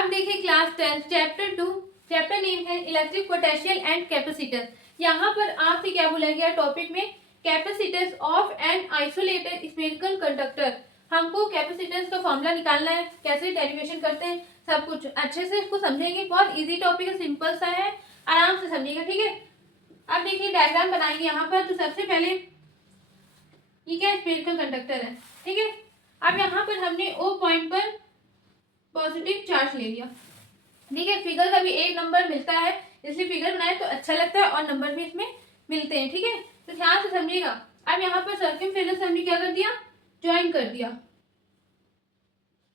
अब देखिए class 10 chapter 2, chapter name है इलेक्ट्रिक पोटेंशियल एंड कैपेसिटर। यहाँ पर आपसे क्या बोला गया टॉपिक में, capacitance of an isolated spherical conductor. हमको कैपेसिटेंस का फॉर्मूला निकालना है, कैसे डेरिवेशन करते हैं, सब कुछ अच्छे से इसको समझेंगे। बहुत इजी टॉपिक है, सिंपल सा है, आराम से समझिएगा, ठीक है। अब देखिए डायग्राम बनाएंगे यहाँ पर। तो सबसे पहले ये क्या स्फेरिकल कंडक्टर है, ठीक है। अब यहाँ पर हमने ओ पॉइंट पर पॉजिटिव चार्ज ले लिया, ठीक है। फिगर का भी एक नंबर मिलता है, इसलिए फिगर बनाए तो अच्छा लगता है और नंबर भी इसमें मिलते हैं, ठीक है। तो ध्यान से समझिएगा। अब यहाँ पर सर्कमफेरेंस हमने क्या कर दिया, ज्वाइन कर दिया।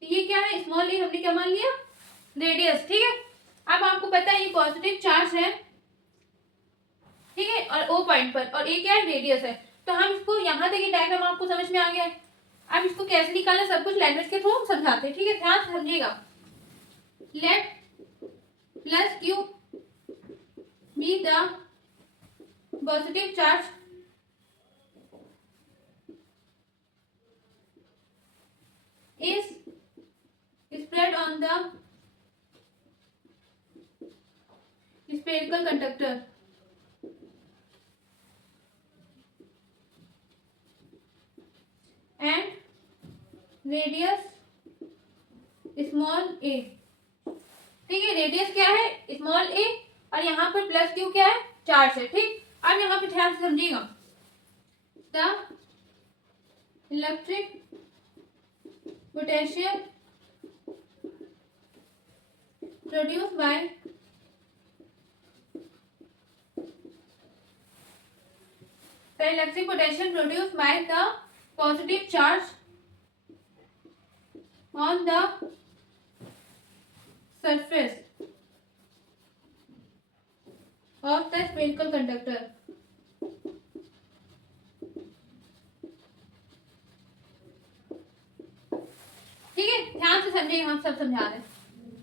तो ये क्या है, स्मॉल ए हमने क्या मान लिया, रेडियस, ठीक है। अब आपको पता है ये पॉजिटिव चार्ज है, ठीक है, और ओ पॉइंट पर, और ये क्या है, रेडियस है। तो हम इसको यहाँ तक ये डायग्राम आपको समझ में आ गया है। अब इसको कैसे निकालना, सब कुछ लैंग्वेज के थ्रू हम समझाते हैं, ठीक है। ध्यान से समझिएगा। Late plus Q be the positive charge is spread on the spherical conductor and radius small a, ठीक है। रेडियस क्या है, स्मॉल ए, और यहाँ पर प्लस क्यू क्या है, चार्ज है, ठीक। अब यहाँ पे ध्यान से समझिएगा। The electric potential produced by the electric potential produced by the positive charge on the surface of the spherical conductor ठीक है। ध्यान से समझिएगा, हम सब समझा रहे हैं,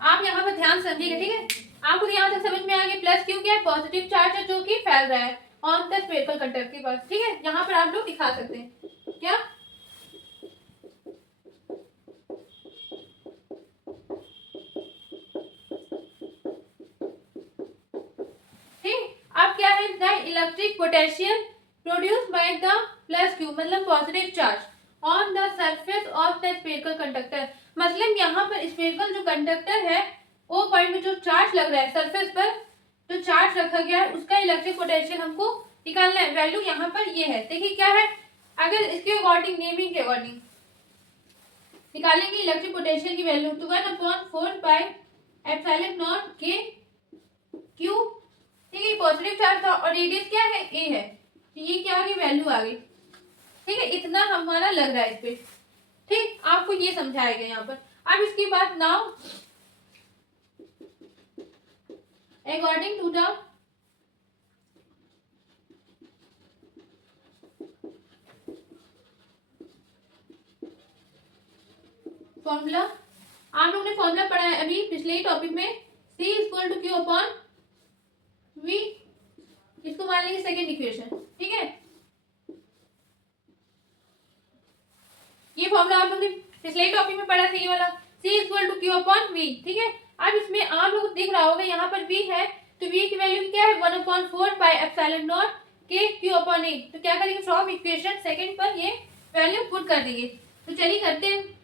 आप यहाँ पर ध्यान समझिएगा, ठीक है। आपको यहाँ तक समझ में आ गया। प्लस क्यू क्या है, पॉजिटिव चार्ज है जो कि फैल रहा है ऑन द स्फेरिकल कंडक्टर के पास, ठीक है। यहाँ पर आप लोग दिखा सकते हैं क्या, ठीक। अब क्या है, the electric potential produce by the plus Q, मतलब positive charge on the surface of the spherical conductor. मतलब यहाँ पर स्फेरिकल जो कंडक्टर है, ओ पॉइंट में जो चार्ज लग रहा है, सरफेस पर जो चार्ज रखा गया है, उसका इलेक्ट्रिक पोटेंशियल हमको निकालना है। वैल्यू यहाँ पर ये है, देखिए क्या है। अगर इसके अकॉर्डिंग, नेमिंग के अकॉर्डिंग निकालेंगे इलेक्ट्रिक पोटेंशियल की वैल्यू, तो 1/4 पाई एप्सिलॉन नॉट के क्यू, ठीक है। पॉजिटिव चार्ज था और रेडियस क्या है, ए है, तो ये क्या आ गई, वैल्यू आ गई, ठीक है। इतना हमारा लग रहा है इस पे, ठीक। आपको ये समझाया गया यहाँ पर। अब इसके बाद now according to the formula, आप लोगों ने फॉर्मूला पढ़ा है अभी पिछले ही टॉपिक में, C equal to Q upon V, इसको मान लेंगे सेकेंड इक्वेशन, ठीक है। ये फॉर्मूला आप लोगों ने पिछले ही टॉपिक में पढ़ा था, ये वाला C equal to Q upon V, ठीक है। अब इसमें आप लोग दिख रहा होगा यहाँ पर V है, तो V की वैल्यू क्या है, 1/4 पाई एप्सिलॉन नॉट के क्यू अपॉन ए। तो क्या करेंगे, फ्रॉम इक्वेशन सेकंड पर ये वैल्यू पुट कर देंगे। तो चलिए करते हैं।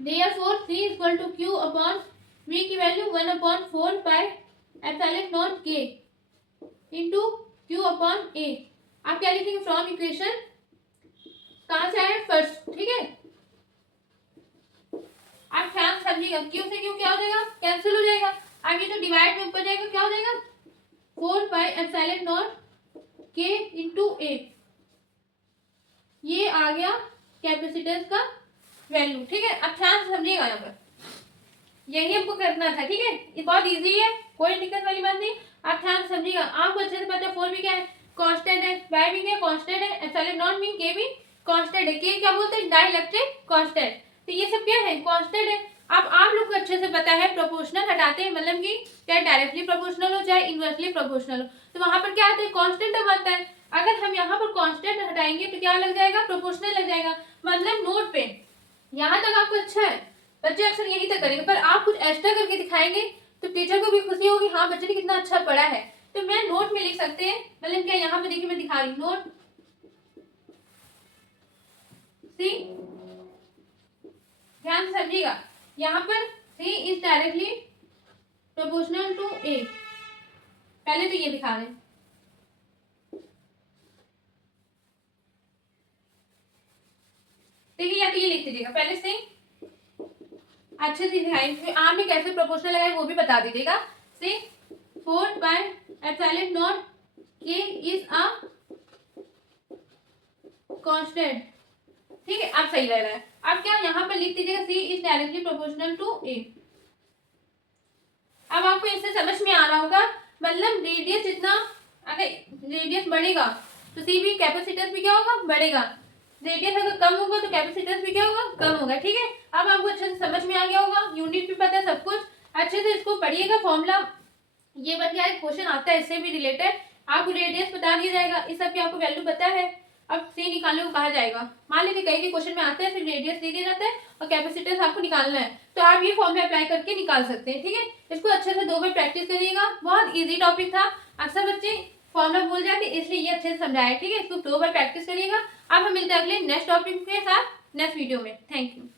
Therefore C equal to Q upon V की वैल्यू 1/4 पाई एप्सिलॉन नॉट के इंटू क्यू अपॉन ए। आप क्या लिखेंगे, फ्रॉम इक्वेशन कहाँ से आए, फर्स्ट, ठीक है। आप ध्यान समझिएगा, क्यू से क्यू क्या हो जाएगा, कैंसिल हो जाएगा। अब ये जो डिवाइड में ऊपर जाएगा क्या हो जाएगा, 4 पाई एप्सिलॉन नॉट के इंटू ए। ये आ गया कैपेसिटेंस का वैल्यू, ठीक है। अब ध्यान से समझिएगा, यहाँ पर यही हमको करना था, ठीक है। ये बहुत इजी है, कोई दिक्कत वाली बात नहीं। आप ध्यान से समझिएगा, आपको अच्छे से पता है 4 भी क्या है, कांस्टेंट है, y भी क्या कांस्टेंट है, एप्सिलॉन नॉट भी के भी कांस्टेंट है। के क्या बोलते हैं, डाइलेक्ट्रिक कांस्टेंट, तो ये सब क्या है, कांस्टेंट है। अब आप लोग को अच्छे से पता है प्रोपोर्शनल हटाते हैं, मतलब कि चाहे डायरेक्टली प्रोपोर्शनल हो चाहे इनवर्सली प्रोपोर्शनल हो, तो वहां पर क्या आता है, कांस्टेंट बनता है। अगर हम यहाँ पर कांस्टेंट हटाएंगे तो क्या लग जाएगा, प्रोपोर्शनल लग जाएगा। मतलब नोट पे यहाँ तक आपको अच्छा है, बच्चे अक्सर यही तो करेंगे, पर आप कुछ एक्स्ट्रा करके दिखाएंगे तो टीचर को भी खुशी होगी, हाँ बच्चे ने कितना अच्छा पढ़ा है। तो मैं नोट में लिख सकते हैं, मतलब क्या यहाँ पे देखिए मैं दिखा रही हूँ, नोट सी, ध्यान से समझिएगा, यहाँ पर सी इज डायरेक्टली प्रोपोर्शनल टू ए, पहले तो ये दिखा रहे हैं। देखिए या तो ये लिख दीजिएगा पहले से अच्छे से दिखाई, फिर आपने कैसे प्रोपोर्शनल लगाए वो भी बता दीजिएगा। से 4 by एप्सिलॉन नॉट के इज अ कांस्टेंट, ठीक है अब सही लग रहा है। अब क्या यहाँ पर लिख दीजिएगा सी इज डायरेक्टली प्रोपोर्शनल टू ए। अब आपको इससे समझ में आ रहा होगा, मतलब रेडियस जितना, अगर रेडियस बढ़ेगा तो सी भी कैपेसिटेंस भी क्या होगा, बढ़ेगा। रेडियस अगर कम होगा तो कैपेसिटेंस भी क्या होगा, कम होगा। ठीक है, अब आपको अच्छे से समझ में आ गया होगा, यूनिट भी पता है सब कुछ। अच्छे से इसको पढ़िएगा, फॉर्मूला ये बन गया, क्वेश्चन आता है इससे भी रिलेटेड, आपको रेडियस बता दिया जाएगा, इस सब की आपको वैल्यू पता है। अब सी निकालने को कहा जाएगा, मान लीजिए कहीं के क्वेश्चन में आता है सिर्फ रेडियस दे दिया जाता है और कैपेसिटेंस आपको निकालना है, तो आप ये फॉर्मूला अप्लाई करके निकाल सकते हैं। ठीक है, इसको अच्छे से 2 बार प्रैक्टिस करिएगा, बहुत इजी टॉपिक था, अक्सर बच्चे फॉर्मूला भूल जाते इसलिए ये अच्छे से समझाया। ठीक है, इसको 2 बार प्रैक्टिस करिएगा। अब हम मिलते हैं अगले नेक्स्ट टॉपिक के साथ नेक्स्ट वीडियो में। Thank you.